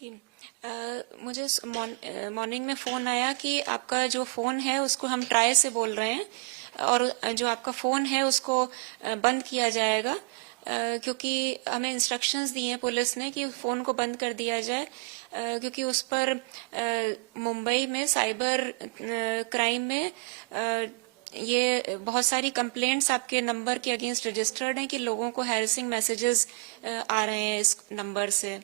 जी, मुझे मॉर्निंग में फ़ोन आया कि आपका जो फ़ोन है उसको हम ट्राई से बोल रहे हैं और जो आपका फ़ोन है उसको बंद किया जाएगा, क्योंकि हमें इंस्ट्रक्शंस दिए हैं पुलिस ने कि फ़ोन को बंद कर दिया जाए, क्योंकि उस पर मुंबई में साइबर क्राइम में ये बहुत सारी कंप्लेंट्स आपके नंबर के अगेंस्ट रजिस्टर्ड हैं कि लोगों को हैरेसिंग मैसेजेस आ रहे हैं इस नंबर से,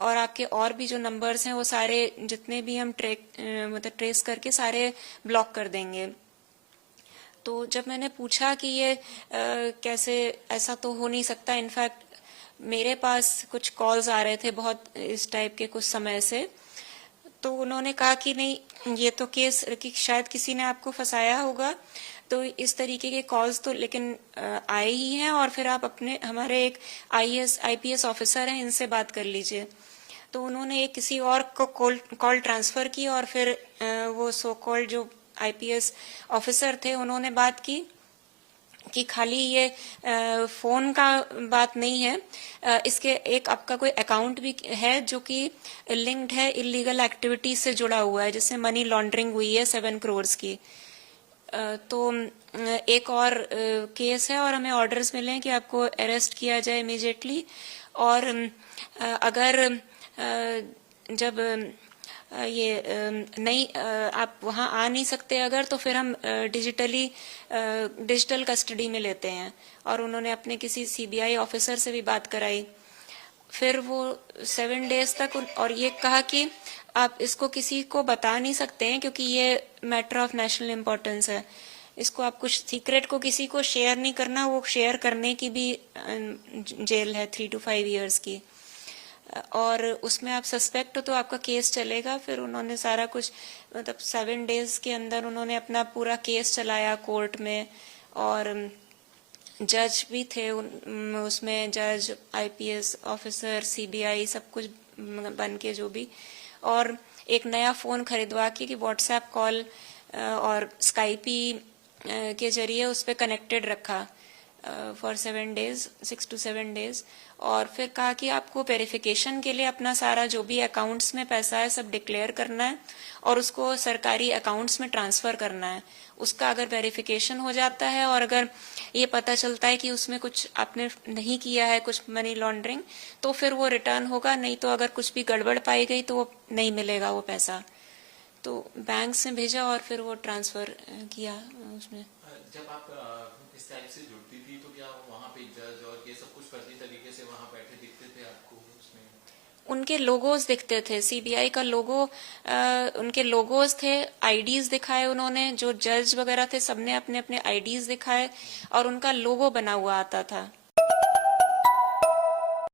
और आपके और भी जो नंबर्स हैं वो सारे जितने भी हम मतलब ट्रेस करके सारे ब्लॉक कर देंगे। तो जब मैंने पूछा कि ये कैसे, ऐसा तो हो नहीं सकता, इनफैक्ट मेरे पास कुछ कॉल्स आ रहे थे बहुत इस टाइप के कुछ समय से, तो उन्होंने कहा कि नहीं, ये तो केस कि शायद किसी ने आपको फंसाया होगा, तो इस तरीके के कॉल्स तो लेकिन आए ही हैं, और फिर आप अपने हमारे एक आईपीएस ऑफिसर हैं, इनसे बात कर लीजिए। तो उन्होंने एक किसी और को कॉल ट्रांसफर की, और फिर वो सो कॉल्ड जो आईपीएस ऑफिसर थे उन्होंने बात की कि खाली ये फोन का बात नहीं है, इसके एक आपका कोई अकाउंट भी है जो कि लिंक्ड है इलीगल एक्टिविटीज से जुड़ा हुआ है, जिससे मनी लॉन्ड्रिंग हुई है 7 करोड़ की। तो एक और केस है और हमें ऑर्डर्स मिले हैं कि आपको अरेस्ट किया जाए इमीडिएटली, और अगर जब ये नहीं आप वहाँ आ नहीं सकते अगर, तो फिर हम डिजिटल कस्टडी में लेते हैं, और उन्होंने अपने किसी सीबीआई ऑफिसर से भी बात कराई। फिर वो 7 डेज तक और ये कहा कि आप इसको किसी को बता नहीं सकते हैं क्योंकि ये मैटर ऑफ नेशनल इम्पोर्टेंस है, इसको आप कुछ सीक्रेट को किसी को शेयर नहीं करना, वो शेयर करने की भी जेल है 3 to 5 years की, और उसमें आप सस्पेक्ट हो तो आपका केस चलेगा। फिर उन्होंने सारा कुछ मतलब 7 डेज के अंदर उन्होंने अपना पूरा केस चलाया कोर्ट में, और जज भी थे उसमें, जज, आईपीएस ऑफिसर, सीबीआई, सब कुछ बन के जो भी, और एक नया फ़ोन खरीदवा के कि व्हाट्सएप कॉल और स्काइपी के जरिए उस पर कनेक्टेड रखा फॉर 7 days, 6 to 7 days, और फिर कहा कि आपको वेरिफिकेशन के लिए अपना सारा जो भी अकाउंट्स में पैसा है सब डिक्लेयर करना है और उसको सरकारी अकाउंट्स में ट्रांसफर करना है। उसका अगर वेरिफिकेशन हो जाता है और अगर ये पता चलता है कि उसमें कुछ आपने नहीं किया है, कुछ मनी लॉन्ड्रिंग, तो फिर वो रिटर्न होगा, नहीं तो अगर कुछ भी गड़बड़ पाई गई तो वो नहीं मिलेगा वो पैसा। तो बैंक से भेजा और फिर वो ट्रांसफर किया उसमें। जब आप इस टाइप से जुड़ती थी तो क्या वहाँ पे जज और ये सब कुछ फर्जी तरीके से वहाँ बैठे दिखते थे आपको उसमें? उनके लोगोज दिखते थे, सीबीआई का लोगो, उनके लोगोज थे, आईडीज दिखाए उन्होंने, जो जज वगैरह थे सबने अपने अपने आईडीज दिखाए और उनका लोगो बना हुआ आता था।